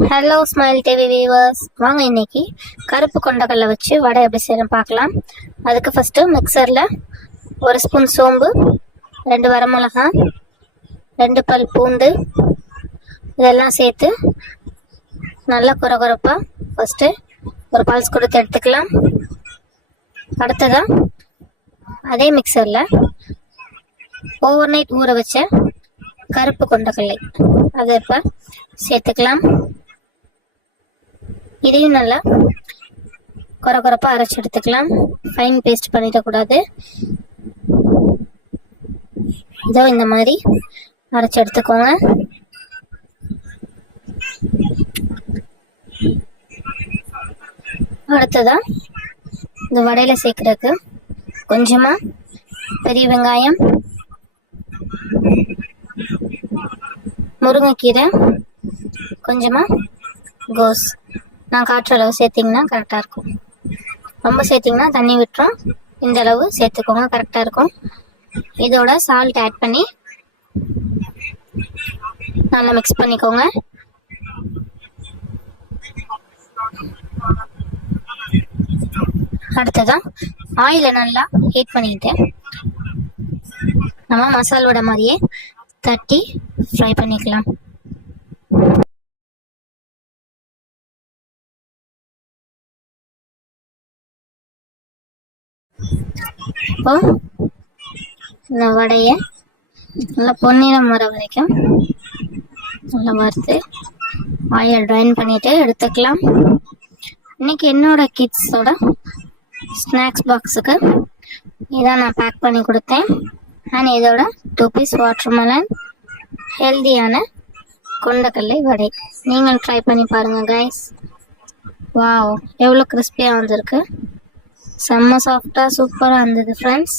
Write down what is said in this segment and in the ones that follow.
Hello smile TV viewers, வாங்க இன்னைக்கு கருப்பு கொண்டக்கடலை வச்சு வடை எப்படி செய்யணும் பார்க்கலாம். அதுக்கு ஃபஸ்ட்டு மிக்சரில் 1 ஸ்பூன் சோம்பு, 2 வரமிளகாய், 2 பல் பூண்டு இதெல்லாம் சேர்த்து நல்லா குறகுறப்பாக ஃபஸ்ட்டு ஒரு பல்ஸ் கொடுத்து எடுத்துக்கலாம். அடுத்ததாக அதே மிக்சரில் ஓவர் நைட் ஊற வச்ச கருப்பு கொண்டக்கடலை அதை இப்போ சேர்த்துக்கலாம். இதையும் நல்லா குறகுறப்பாக அரைச்சி எடுத்துக்கலாம். ஃபைன் பேஸ்ட் பண்ணிடக்கூடாது. இதோ இந்த மாதிரி அரைச்சி எடுத்துக்கோங்க. அடுத்ததா இந்த வடையில சேர்க்கறதுக்கு கொஞ்சமா பெரிய வெங்காயம், முருங்கைக்கீரை, கொஞ்சமா கோஸ் நான் காற்ற அளவு சேர்த்திங்கன்னா கரெக்டாக இருக்கும். ரொம்ப சேர்த்திங்கன்னா தண்ணி விட்டுரும். இந்த அளவு சேர்த்துக்கோங்க, கரெக்டாக இருக்கும். இதோட சால்ட் ஆட் பண்ணி நல்லா மிக்ஸ் பண்ணிக்கோங்க. அடுத்ததான் ஆயிலை நல்லா ஹீட் பண்ணிட்டு நம்ம மசால் வடை மாதிரியே தட்டி ஃப்ரை பண்ணிக்கலாம். இப்போ இந்த வடையை நல்லா பொன்னிறம் வர வரைக்கும் நல்லா வறுத்து ஆயில் ட்ரைன் பண்ணிட்டு எடுத்துக்கலாம். இன்னைக்கு என்னோட கிட்ஸோட ஸ்நாக்ஸ் பாக்ஸுக்கு இதான் நான் பேக் பண்ணி கொடுத்தேன். அண்ட் இதோட 2 பீஸ் வாட்டர்மெலன் ஹெல்தியான கொண்டக்கடலை வடை நீங்கள் ட்ரை பண்ணி பாருங்க கைஸ். வாவ், எவ்வளோ கிறிஸ்பியாக வந்திருக்கு. செம்ம சாஃப்டாக சூப்பராக இருந்தது ஃப்ரெண்ட்ஸ்.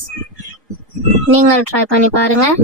நீங்கள் ட்ரை பண்ணி பாருங்கள்.